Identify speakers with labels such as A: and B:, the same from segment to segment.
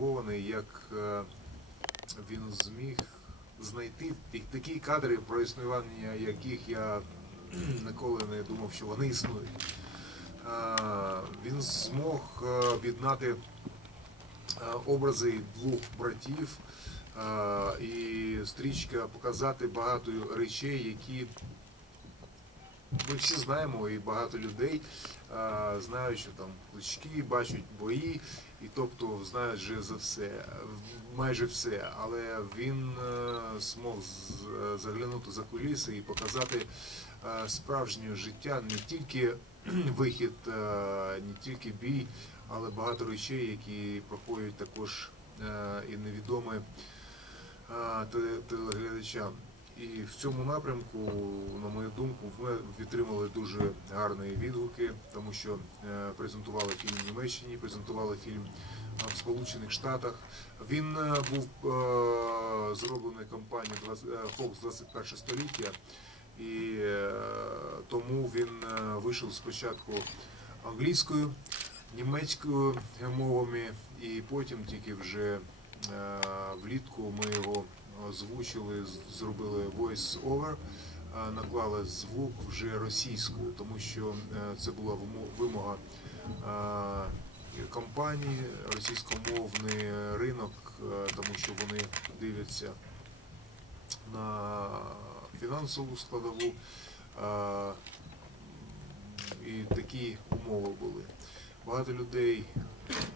A: здивований, як е, він зміг знайти такі кадри, про існування яких я ніколи не думав, що вони існують. Е, Він змог е, об'єднати образи двох братів і стрічка показати багато речей, які ми всі знаємо, і багато людей е, знають, що там клички, бачать бої, і тобто знають вже за все, майже все. Але він е, змог заглянути за куліси і показати е, справжнє життя, не тільки вихід, е, не тільки бій, але багато речей, які проходять також е, і невідомі телеглядачам. І в цьому напрямку, на мою думку, ми відтримали дуже гарні відгуки, тому що е, презентували фільм в Німеччині, презентували фільм е, в Сполучених Штатах. Він е, був зроблений компанією 20 Fox 21 століття, і тому він вийшов спочатку англійською, німецькою мовами, і потім тільки вже влітку ми його озвучили, зробили voice-over, е, наклали звук вже російською, тому що е, це була вимога е, компанії, російськомовний ринок, тому що вони дивляться на фінансову складову. І такі умови були. Багато людей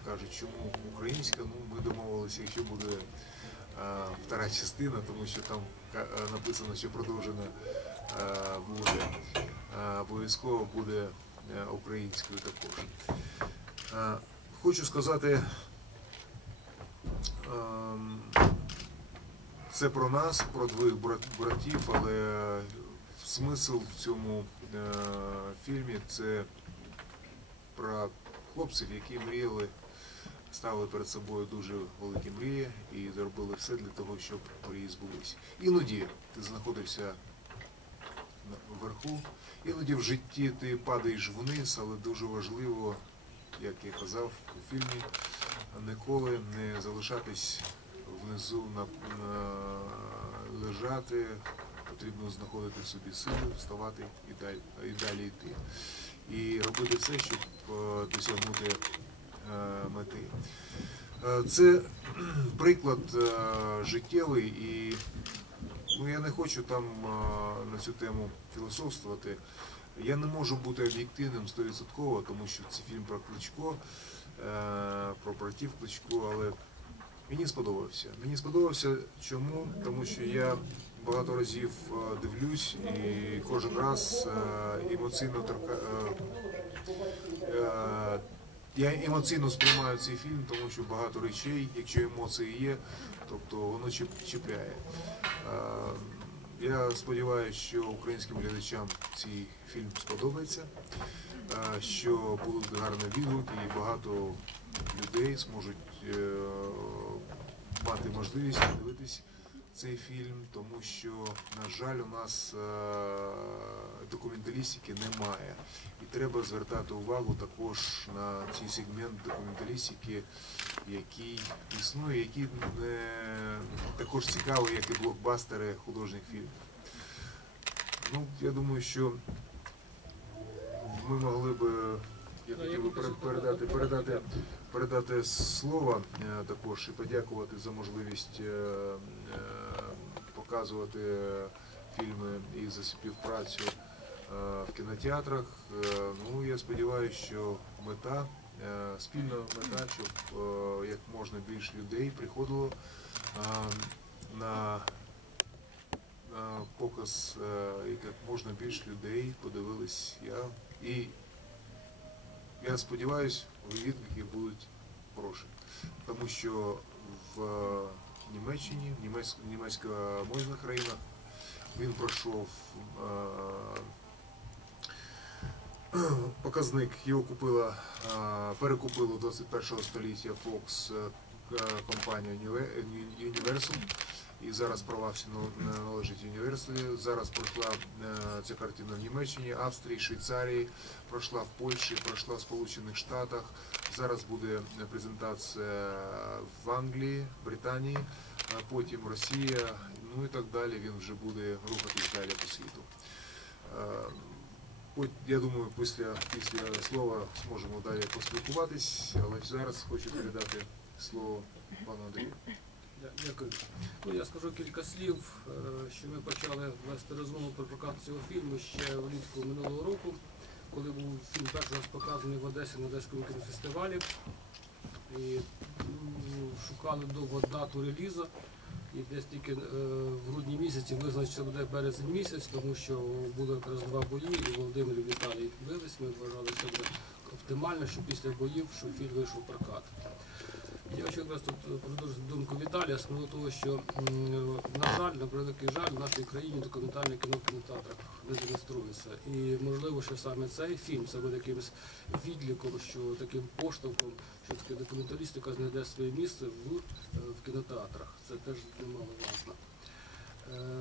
A: кажуть, чому українська, ну ми домовилися, якщо буде втора частина, тому що там е, написано, що продовжена е, буде, обов'язково буде е, українською також. Хочу сказати, ем, це про нас, про двох брат- братів, але смисл в цьому фільмі це про хлопців, які мріяли, ставили перед собою дуже великі мрії і зробили все для того, щоб мрії збулись. Іноді ти знаходишся вверху, іноді в житті ти падаєш вниз, але дуже важливо, як я казав у фільмі, ніколи не залишатись внизу на, на лежати, потрібно знаходити в собі сили, вставати і далі, і далі йти. І робити все, щоб е, досягнути мети. Е, Це приклад е, життєвий і ну, я не хочу там е, на цю тему філософствувати. Я не можу бути об'єктивним 100%, тому що це фільм про Кличко, е, про братів Кличко, але мені сподобався. Мені сподобався чому? Тому що я багато разів е, дивлюсь і кожен раз е, емоційно е, е, Я емоційно сприймаю цей фільм, тому що багато речей, якщо емоції є, тобто воно чіп- чіпляє. Е, Я сподіваюся, що українським глядачам цей фільм сподобається, е, що будуть гарні відгуки і багато людей зможуть е, мати можливість подивитись цей фільм, тому що, на жаль, у нас е, документалістики немає. І треба звертати увагу також на цей сегмент документалістики, який існує, який не також цікавий, як і блокбастери художніх фільмів. Ну, я думаю, що ми могли би, я хотів би передати, передати, передати слово е, також і подякувати за можливість е, е, показувати фільми і за співпрацю в кінотеатрах. Ну, я сподіваюся, що мета, спільна мета, щоб як можна більше людей приходило на показ, і як можна більше людей подивились я. І я сподіваюся, відгуки будуть хороші. Тому що в е, Німеччині, в німець, німецькомовних країнах він пройшов е, показник, його купила, е, перекупила 21 століття Fox компанія Unive- Universal. І зараз права всі нал- не університеті. Зараз пройшла ця картина в Німеччині, Австрії, Швейцарії, пройшла в Польщі, пройшла в Сполучених Штатах. Зараз буде презентація в Англії, Британії, потім Росія, ну і так далі. Він вже буде рухатись далі по світу. Я думаю, після, після слова зможемо далі поспілкуватись, але зараз хочу передати слово пану Андрію.
B: Дякую. Ну, я скажу кілька слів, е, що ми почали вести розмову про прокат цього фільму ще влітку минулого року, коли був фільм перший раз показаний в Одесі на Одеському кінофестивалі. І шукали довго дату релізу. І десь тільки е, в грудні місяці визначився буде березень місяць, тому що були якраз два бої, і Володимир і Віталій бились. Ми вважали, що буде оптимально, що після боїв, що фільм вийшов в прокат. Я хочу якраз тут продовжити думку Віталія з того, що, на жаль, на превеликий жаль, в нашій країні документальне кіно в кінотеатрах демонструється. І можливо, що саме цей фільм це буде якимось відліком, що таким поштовхом, що таке документалістика знайде своє місце в, е, в кінотеатрах. Це теж немало важливо.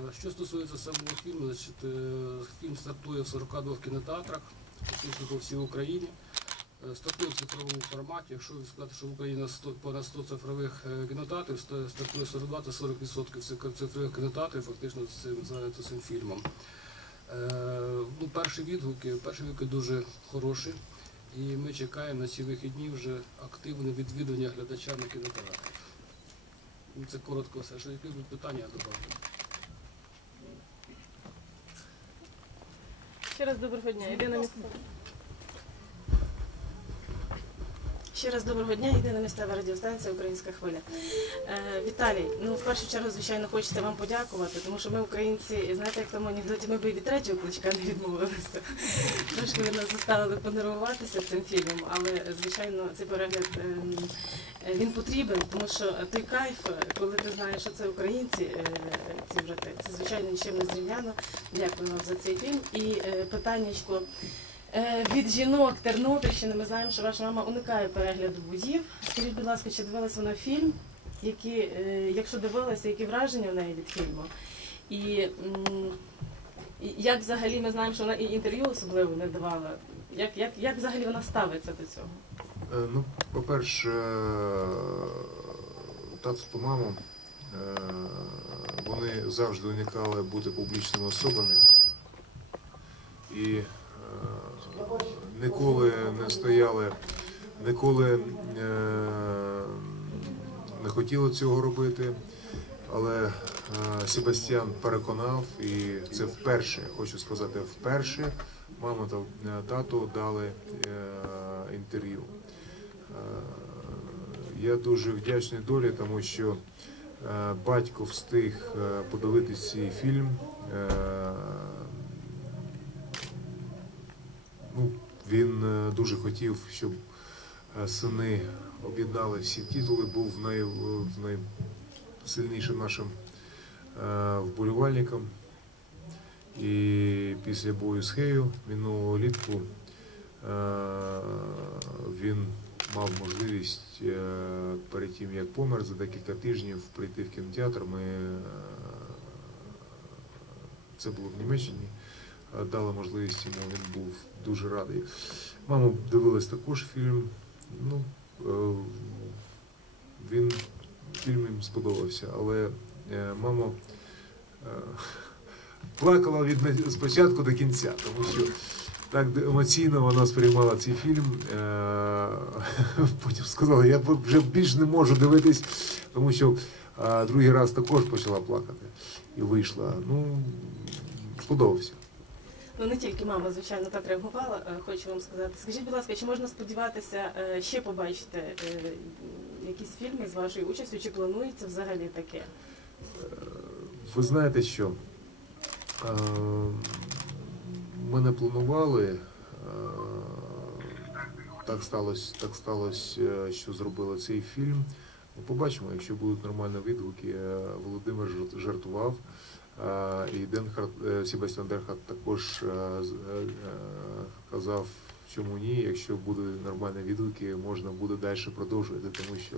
B: Е, Що стосується самого фільму, значить, е, фільм стартує в 42 кінотеатрах, фактично по всій Україні. Стартує в цифровому форматі. Якщо сказати, що в Україні 100, понад 100 цифрових кінотеатрів, стартує 42 40% цифрових кінотеатрів фактично з цим зайнято цим фільмом. Е, ну, перші відгуки, перші відгуки дуже хороші. І ми чекаємо на ці вихідні вже активне відвідування глядача кінотеатрів. Ну, Це коротко все. Що які будуть питання, я добавлю.
C: Ще раз доброго дня. Єдина місцева. Ще раз доброго дня. Єдина місцева радіостанція Українська хвиля. Е, Віталій, ну в першу чергу, звичайно, хочеться вам подякувати, тому що ми, українці, знаєте, як тому анекдоті, ми б і від третього кличка не відмовилися. Трошки ви нас заставили понервуватися цим фільмом, але звичайно цей перегляд ем, е, він потрібен, тому що той кайф, коли ти знаєш, що це українці, е, ці брати, це звичайно нічим не зрівняно. Дякую вам за цей фільм. І е, питаннячко. Е, Від жінок Тернопільщини ми знаємо, що ваша мама уникає перегляду боїв. Скажіть, будь ласка, чи дивилась вона фільм? Які, е, якщо дивилася, які враження в неї від фільму? І як взагалі ми знаємо, що вона і інтерв'ю особливо не давала. Як, як, як взагалі вона ставиться до цього?
A: Е, Ну, по-перше, е, тато та маму, е, вони завжди уникали бути публічними особами і ніколи не стояли, ніколи е, не хотіли цього робити. Але е, Себастьян переконав, і це вперше, хочу сказати, вперше мама та е, тато дали інтерв'ю. Я дуже вдячний долі, тому що батько встиг подивитися цей фільм. Ну, він е, дуже хотів, щоб е, сини об'єднали всі титули, був най, найсильнішим нашим е, вболівальником. І після бою з Хею минулого літку е, він мав можливість е, перед тим, як помер, за декілька тижнів прийти в кінотеатр. Ми, е, це було в Німеччині, е, дали можливість йому, він був дуже радий. Мама дивилась також фільм. Ну, е, він фільм їм сподобався, але е, мама е, плакала від спочатку до кінця, тому що так емоційно вона сприймала цей фільм. Е, Потім сказала, я вже більш не можу дивитись, тому що е, другий раз також почала плакати і вийшла. Ну, сподобався.
C: Ну не тільки мама, звичайно, так реагувала. Е, Хочу вам сказати. Скажіть, будь ласка, чи можна сподіватися е, ще побачити е, якісь фільми з вашою участю? Чи планується взагалі таке?
A: Ви знаєте що? Ми не планували. Так сталося, так сталося, що зробили цей фільм. Ну, побачимо, якщо будуть нормальні відгуки. Володимир жартував. І Денхард, е, Себастьян Дерхард також е, е, казав, чому ні, якщо будуть нормальні відгуки, можна буде далі продовжувати, тому що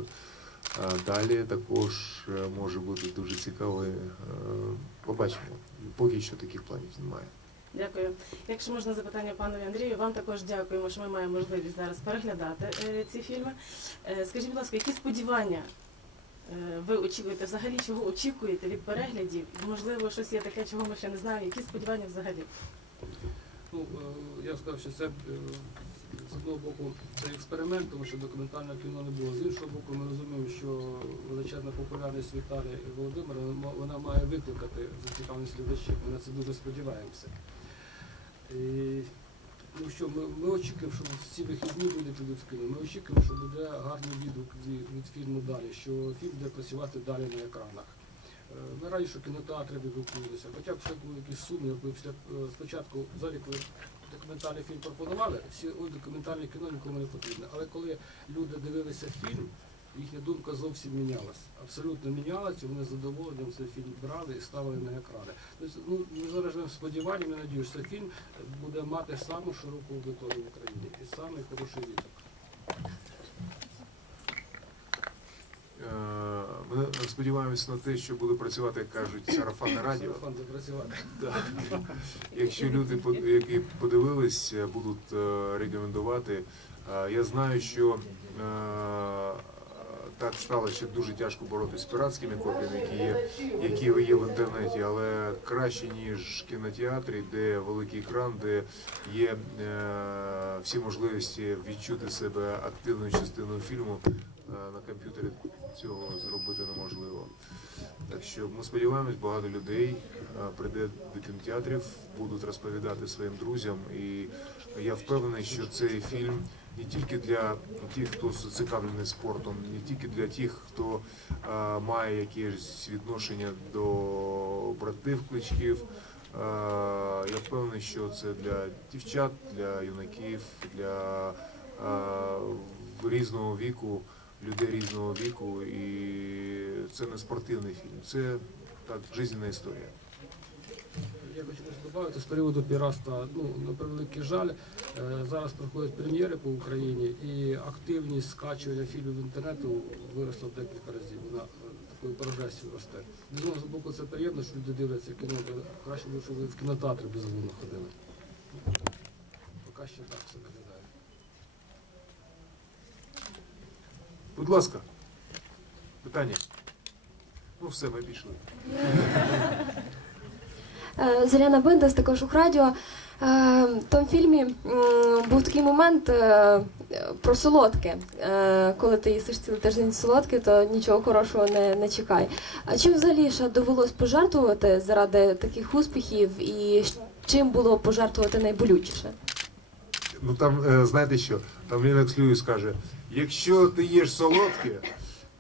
A: Далі також може бути дуже цікаво. Побачимо. Поки що таких планів немає.
C: Дякую. Якщо можна запитання панові Андрію, вам також дякуємо, що ми маємо можливість зараз переглядати ці фільми. Скажіть, будь ласка, які сподівання ви очікуєте взагалі, чого очікуєте від переглядів? Можливо, щось є таке, чого ми ще не знаємо. Які сподівання взагалі?
B: Ну, е, я сказав, що це е, з одного боку це експеримент, тому що документального кіно не було. З іншого боку, ми розуміємо, що величезна популярність Віталія і Володимира вона- має викликати зацікавленість глядачів. Ми на це дуже сподіваємося. Ну що, ми, ми очікуємо, що ці вихідні буде в. Ми очікуємо, що буде гарний відгук від, від фільму далі, що фільм буде працювати далі на екранах. Е, Ми раді, що кінотеатри відгукнулися. Хоча б ще були якісь сумніви, бо після е, спочатку залік документальний фільм пропонували, всі документальне кіно нікому не потрібне. Але коли люди дивилися фільм, їхня думка зовсім мінялась. Абсолютно мінялась, і вони з задоволенням цей фільм брали і ставили на екрани. Тобто, ну, ми заражаємо сподіванням, я надію, що цей фільм буде мати саму широку аудиторію в Україні і самий хороший відгук.
A: Е, Ми сподіваємося на те, що буде працювати, як кажуть, сарафанне радіо.
B: Сарафан запрацювати.
A: Якщо люди, які подивились, будуть е, рекомендувати. Е, Я знаю, що так стало, що дуже тяжко боротися з піратськими копіями, які є, які є в інтернеті, але краще ніж в кінотеатрі, де великий екран, де є е, всі можливості відчути себе активною частиною фільму. Е, На комп'ютері цього зробити неможливо. Так що ми сподіваємось, багато людей е, прийде до кінотеатрів, будуть розповідати своїм друзям. І я впевнений, що цей фільм не тільки для тих, хто зацікавлений спортом, не тільки для тих, хто е, має якесь відношення до братів кличків. Я впевнений, що це для дівчат, для юнаків, для різного віку, людей різного віку. І це не спортивний фільм, це так жизненна історія.
B: Я хочу ще додати з приводу піратства. Ну, на превеликий жаль, е, зараз проходять прем'єри по Україні і активність скачування фільмів в інтернету виросла в декілька разів. Вона е, такою прогресією росте. З одного боку, це приємно, що люди дивляться кіно, краще щоб ви в кінотеатрі безумовно ходили. Поки що так все виглядає.
A: Будь ласка, питання. Ну все, ми пішли.
D: Е, Зоряна Бинда з також радіо. Е, В тому фільмі був такий момент е, про солодке. Коли ти їсиш цілий тиждень солодке, то нічого хорошого не, не чекай. А чим взагалі ще довелось пожертвувати заради таких успіхів, і чим було пожертвувати найболючіше?
A: Ну там, знаєте що, там Лінекс Льюіс каже, якщо ти їш солодке,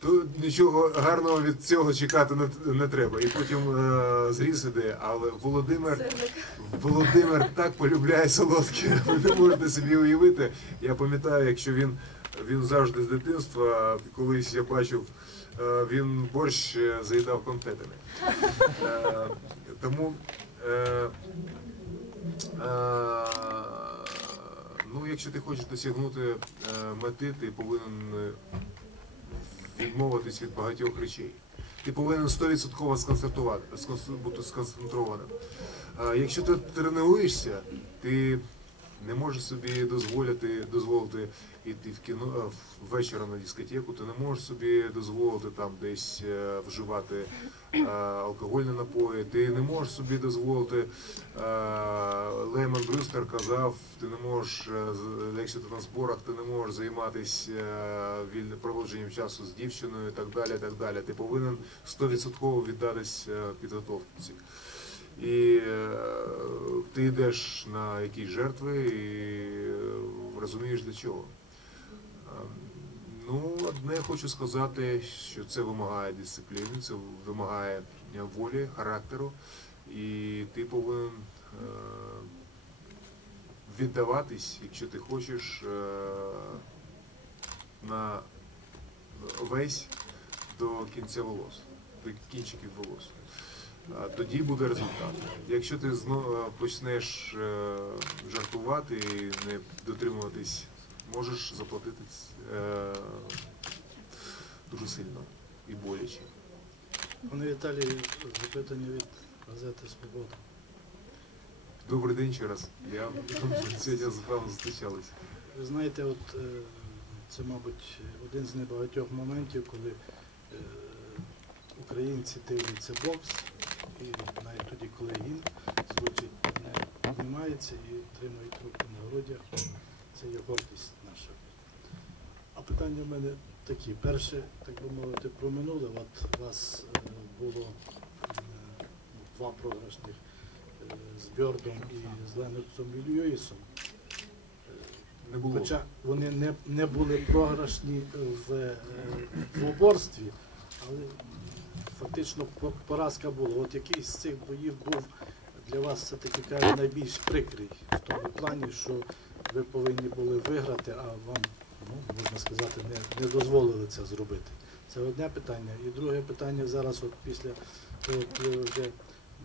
A: то нічого гарного від цього чекати не, не треба. І потім е, зріз іде, але Володимир, Володимир так полюбляє солодке, ви не можете собі уявити. Я пам'ятаю, якщо він, він завжди з дитинства, колись я бачив, е, він борщ е, заїдав конфетами. Е, тому е, Е, Ну, якщо ти хочеш досягнути е, мети, ти повинен е, відмовитись від багатьох речей. Ти повинен 100% сконцентрувати, бути сконцентрованим. Е, Якщо ти тренуєшся, ти не можеш собі дозволити, дозволити йти в кіно е, ввечері на дискотеку, ти не можеш собі дозволити там десь е, вживати е, алкогольні напої, ти не можеш собі дозволити. Лейман Брюстер казав, ти не можеш, якщо ти на зборах, ти не можеш займатися вільним проводженням часу з дівчиною і так далі. так далі. Ти повинен 100% віддатись підготовці. І ти йдеш на якісь жертви і розумієш для чого. Е, Ну, одне хочу сказати, що це вимагає дисципліни, це вимагає е, волі, характеру, і ти повинен е, віддаватись, якщо ти хочеш, е, на весь до кінця волос, до кінчиків волос. Тоді буде результат. Якщо ти знову почнеш е, жартувати і не дотримуватись, можеш заплатити е, дуже сильно і боляче.
E: Пане Віталій, запитання від газети Свобода.
A: Добрий день ще раз. Я сьогодні з вами зустрічалися.
E: Ви знаєте, от е, це, мабуть, один з небагатьох моментів, коли е, українці дивляться бокс, і навіть тоді, коли гімн звучить, вони піднімаються і тримають руку на грудях. Це є гордість наша. А питання в мене такі. Перше, так би мовити, про минуле. От у вас е, було е, два програшних е, з Бьордом і з Леноксом Льюісом.
A: Не було.
E: Хоча вони не, не були програшні в, в оборстві, але фактично поразка була. От який з цих боїв був для вас все-таки найбільш прикрий в тому плані, що ви повинні були виграти, а вам, ну, можна сказати, не, не дозволили це зробити. Це одне питання. І друге питання зараз, от після того, коли ви вже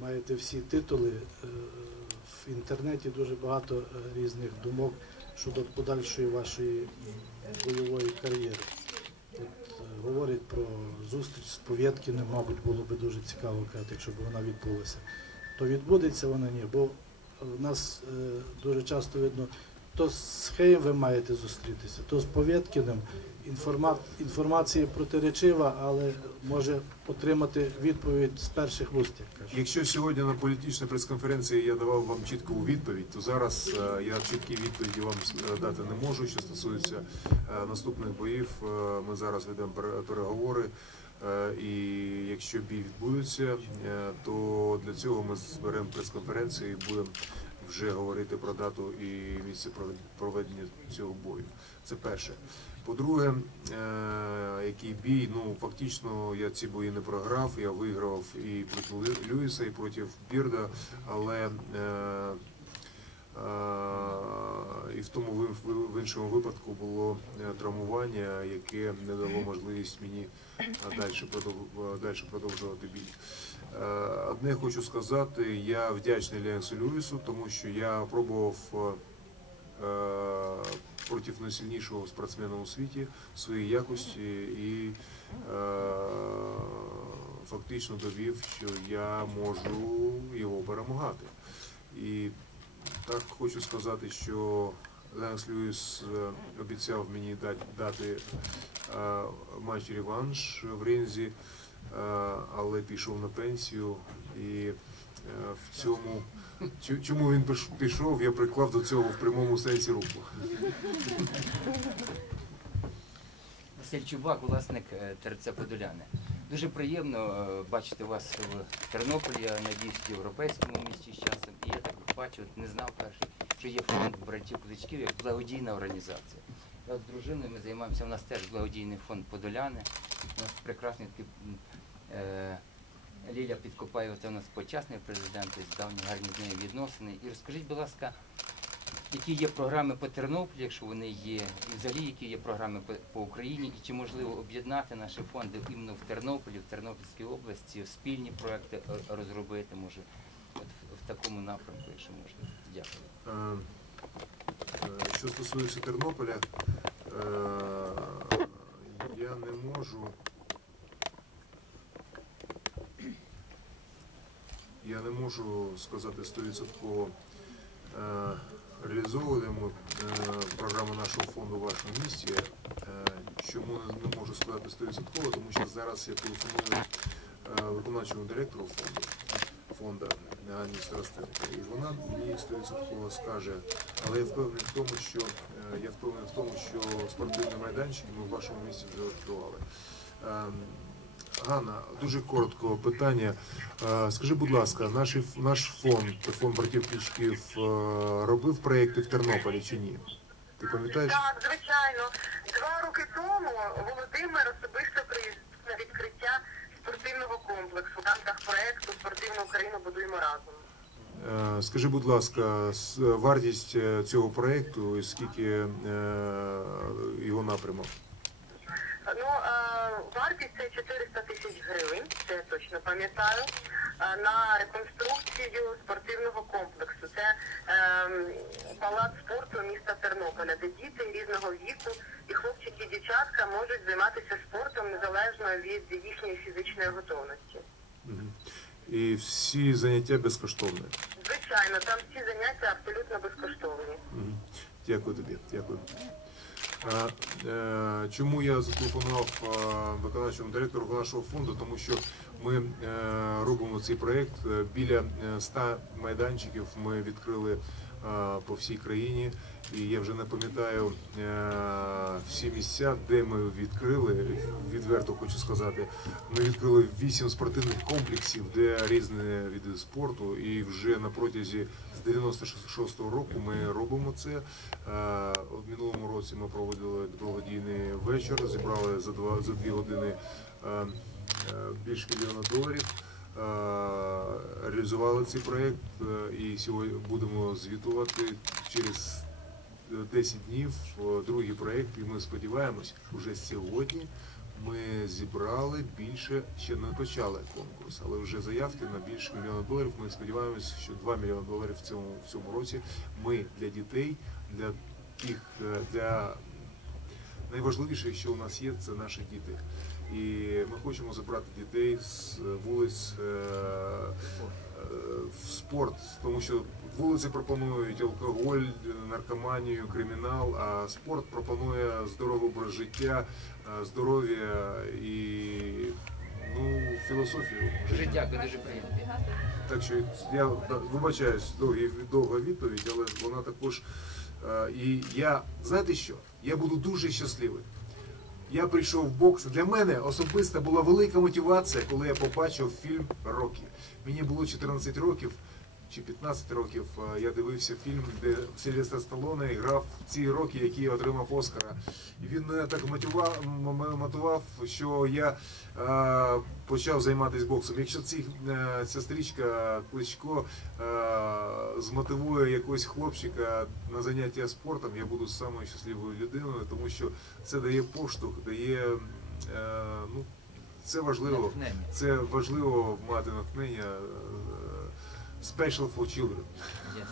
E: маєте всі титули, е, в інтернеті дуже багато е, різних думок щодо подальшої вашої бойової кар'єри. Е, говорять про зустріч з Повєткіним, мабуть, було би дуже цікаво казати, якщо б вона відбулася. То відбудеться вона ні, бо в нас дуже часто видно, то з Хеєм ви маєте зустрітися, то з Повєткіним. Інформа... Інформація протиречива, але може отримати відповідь з перших вуст.
A: Якщо сьогодні на політичній прес-конференції я давав вам чітку відповідь, то зараз е, я чіткі відповіді вам е, дати не можу. Що стосується е, наступних боїв, ми зараз ведемо пере- переговори. І якщо бій відбудеться, то для цього ми зберемо прес-конференцію і будемо вже говорити про дату і місце провед- проведення цього бою. Це перше. По-друге, е, який бій, ну фактично я ці бої не програв, я виграв і проти Льюіса, і проти Бірда, але е, і в тому в іншому випадку було е, травмування, яке не дало можливість мені далі далі продовжувати бій. Е, Одне хочу сказати, я вдячний Ленсу Люїсу, тому що я пробував е, е, проти найсильнішого спортсмена у світі свої якості і е, фактично довів, що я можу його перемагати. І так хочу сказати, що Ленс Льюіс е, обіцяв мені дати, е, матч реванш в ринзі, е, але пішов на пенсію і в цьому чому він пішов, я приклав до цього в прямому сенсі руку.
F: Василь Чубак, власник ТРЦ Подоляни. Дуже приємно бачити вас в Тернополі, я надіюсь, в європейському місті з от не знав перший, що є фонд братів Куличків як благодійна організація. От з дружиною ми займаємося, у нас теж благодійний фонд Подоляни. У нас прекрасний такий е, Ліля Підкопаєва, це у нас почесний президент, ось давні гарні з нею відносини. І розкажіть, будь ласка, які є програми по Тернополі, якщо вони є, і взагалі які є програми по, по Україні, і чи можливо об'єднати наші фонди іменно в Тернополі, в Тернопільській області, спільні проекти е, розробити, може, такому напрямку, якщо можна. Дякую.
A: Е, е, Що стосується Тернополя, е, я не можу. Я не можу сказати стовідсотково реалізовуємо програму нашого фонду в вашому місті. Чому не- можу сказати стовідсотково, тому що зараз я телефоную виконавчому директору фонду фонду Ганні Старостенко. І вона мені стовідсотково скаже, але я впевнений в тому, що е, я впевнений в тому, що спортивні майданчики ми в вашому місті відкривали. Ем, Ганна, дуже коротко питання. Е, Скажи, будь ласка, наш, наш фонд, фонд братів Кличків, е, робив проєкти в Тернополі чи ні? Ти пам'ятаєш?
G: Так, звичайно. Два роки тому Володимир особисто приїздив на відкриття спортивного комплексу в рамках проекту Спортивну Україну будуємо разом.
A: Е, Скажи, будь ласка, вартість е, цього проєкту і скільки е, його напрямок?
G: Ну, вартість це 400 тисяч гривень, це я точно пам'ятаю, на реконструкцію спортивного комплексу. Це палац спорту міста Тернополя, де діти різного віку і хлопчики, і дівчатка можуть займатися спортом незалежно від їхньої фізичної готовності.
A: І всі заняття безкоштовні.
G: Звичайно. Там всі заняття абсолютно безкоштовні.
A: Дякую тобі, дякую. Е, чому я зателефонував е, виконавчому директору нашого фонду? Тому що ми е, робимо цей проєкт. Е, Біля е, 100 майданчиків ми відкрили по всій країні. І я вже не пам'ятаю е, всі місця, де ми відкрили. Відверто хочу сказати. Ми відкрили вісім спортивних комплексів, де різні види спорту, і вже на протязі з 96-го року ми робимо це. Е, У минулому році ми проводили благодійний вечір, зібрали за два за дві години е, е, більше мільйона доларів. Е, Реалізували цей проєкт е, і сьогодні будемо звітувати через 10 днів е, другий проєкт. І ми сподіваємось, вже сьогодні ми зібрали більше, ще не почали конкурс, але вже заявки на більше мільйона доларів. Ми сподіваємося, що 2 мільйони доларів в цьому в цьому році ми для дітей, для тих, для найважливіше, що у нас є, це наші діти. І ми хочемо забрати дітей з вулиць е, е, в спорт, тому що вулиці пропонують алкоголь, наркоманію, кримінал, а спорт пропонує здоровий образ життя, е, здоров'я і ну, філософію
F: дякую, дуже приємно.
A: так що я вибачаюсь довгі, довга відповідь, але вона також. і я, знаєте що? Я буду дуже щасливий. Я прийшов в бокс. Для мене особисто була велика мотивація, коли я побачив фільм Рокі. Мені було 14 років чи 15 років. е, Я дивився фільм, де Сильвестр Сталоне грав ці роки, які отримав Оскара. І він мене так мотивував, що я е, почав займатися боксом. Якщо ці, е, ця стрічка Кличко змотивує якогось хлопчика на заняття спортом, я буду самою щасливою людиною, тому що це дає поштовх, дає ну, це важливо. Це важливо мати натхнення. Special for children.
F: Yes.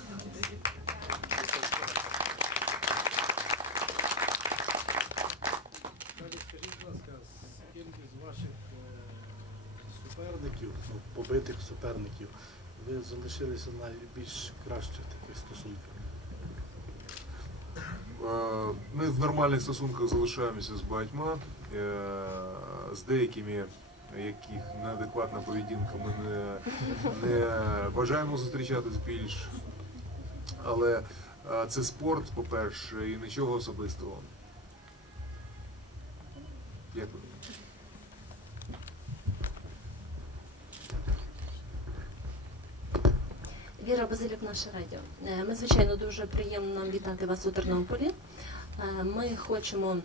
E: Скажіть, будь ласка, скільки з ваших е, суперників, ну, побитих суперників, ви залишилися найбільш кращих таких стосунках?
A: Е, Ми в нормальних стосунках залишаємося з багатьма, е, з деякими, яких неадекватна поведінка, ми не, не бажаємо зустрічатись більш. Але це спорт, по-перше, і нічого особистого. Дякую.
H: Віра Базилюк, наше радіо. Е, Ми, звичайно, дуже приємно вітати вас у Тернополі. Е, Ми хочемо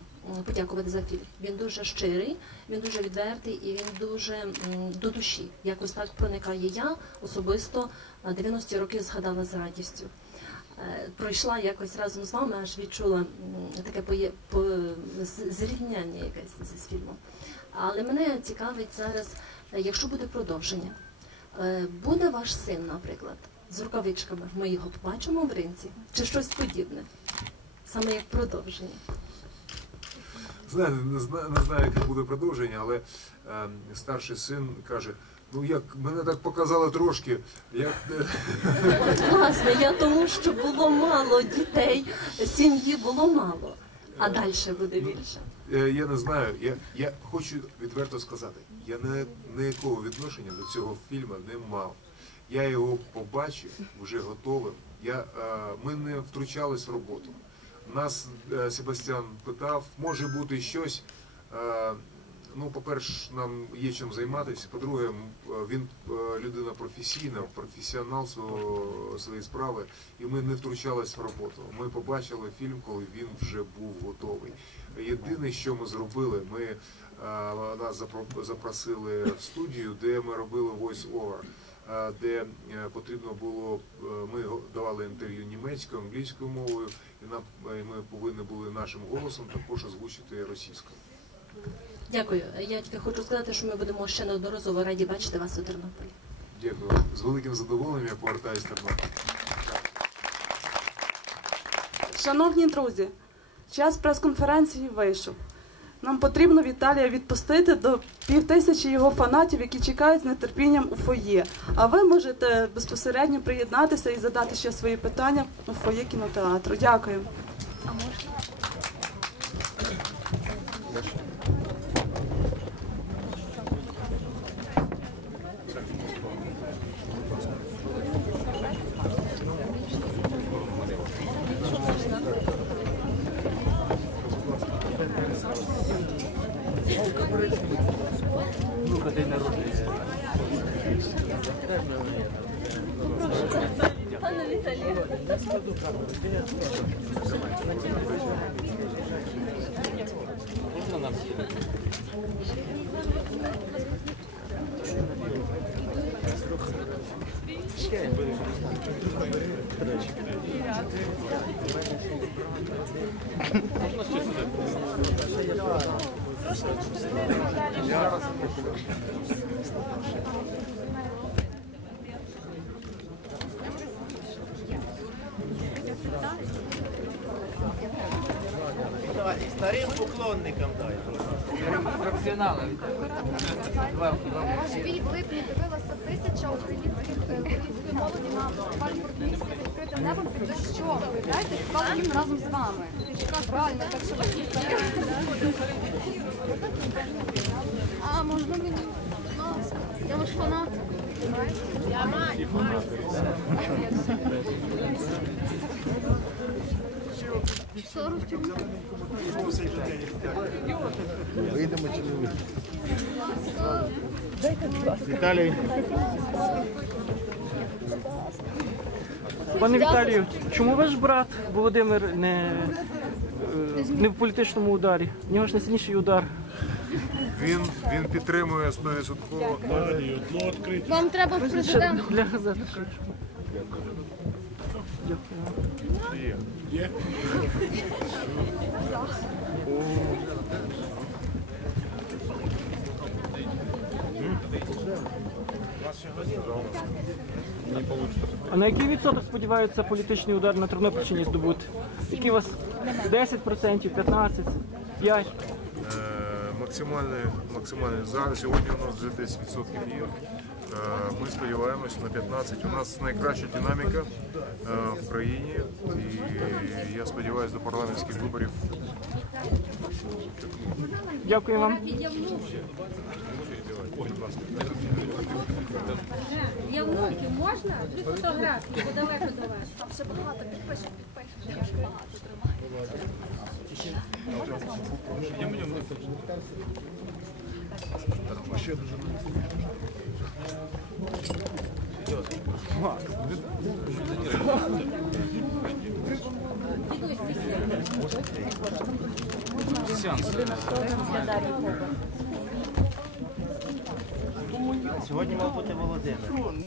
H: подякувати за фільм. Він дуже щирий, він дуже відвертий і він дуже до душі. Якось так проникає я особисто е, 90-ті роки згадала з радістю. Е, Пройшла якось разом з вами, аж відчула таке поє- по- зрівняння якесь з фільмом. Але мене цікавить зараз, е, якщо буде продовження. Е, Буде ваш син, наприклад, з рукавичками. Ми його побачимо в ринці чи щось подібне, саме як продовження.
A: Знаєте, не знаю, не знаю, яке буде продовження, але е, старший син каже: ну як мене так показали трошки, я е,
H: Власне, я тому, що було мало дітей, сім'ї було мало, а далі буде більше.
A: Е, Я не знаю. Я, я хочу відверто сказати, я не ніякого відношення до цього фільму не мав. Я його побачив вже готовим. Я, е, ми не втручались в роботу. Нас е, Себастьян питав, може бути щось. Е, ну, по-перше, нам є чим займатися. По-друге, е, він людина професійна, професіонал свого, своєї справи, і ми не втручались в роботу. Ми побачили фільм, коли він вже був готовий. Єдине, що ми зробили, ми нас запро- запросили в студію, де ми робили voice-over, де е, потрібно було, е, ми го- давали інтерв'ю німецькою, англійською мовою, і нам е, ми повинні були нашим голосом також озвучити російською.
H: Дякую. Я тільки хочу сказати, що ми будемо ще неодноразово раді бачити вас у Тернополі.
A: Дякую. З великим задоволенням я повертаюся в Тернопіль.
I: Шановні друзі, час прес-конференції вийшов. Нам потрібно Віталія відпустити до півтисячі його фанатів, які чекають з нетерпінням у фоє. А ви можете безпосередньо приєднатися і задати ще свої питання у фоє кінотеатру. Дякую.
J: Старим поклонникам дай.
F: Професіонали. Два
K: Ваш бій в липні дивилася тисяча українських е, молоді на небом під дощом. Виявляєте, співали гімн разом з вами. Правильно, так що ви А, можна мені? Я ваш фанат. Я маю. Сорок тюрму.
J: Вийдемо чи не вийдемо? Віталій.
L: Пане Віталію, чому ваш брат Володимир не, е, не в політичному ударі? В нього ж найсильніший удар.
A: Він, він підтримує 100%.
K: Вам треба в президент.
L: Для газети. Дякую. А на який відсоток сподіваються політичний удар на Тернопільщині здобути? Який у вас 10%, 15%, 5%?
A: Е, максимальний, максимальний зараз. Сьогодні у нас вже 10% є. Е, Ми сподіваємось на 15. У нас найкраща динаміка е, в країні, і я сподіваюся до парламентських виборів.
L: Дякую вам.
A: Ой, будь ласка.
K: Я внуків можна? Дві фотографії, бо далеко до вас. Там ще багато підпишуть, підпишуть.
J: Сьогодні мав бути Володимир.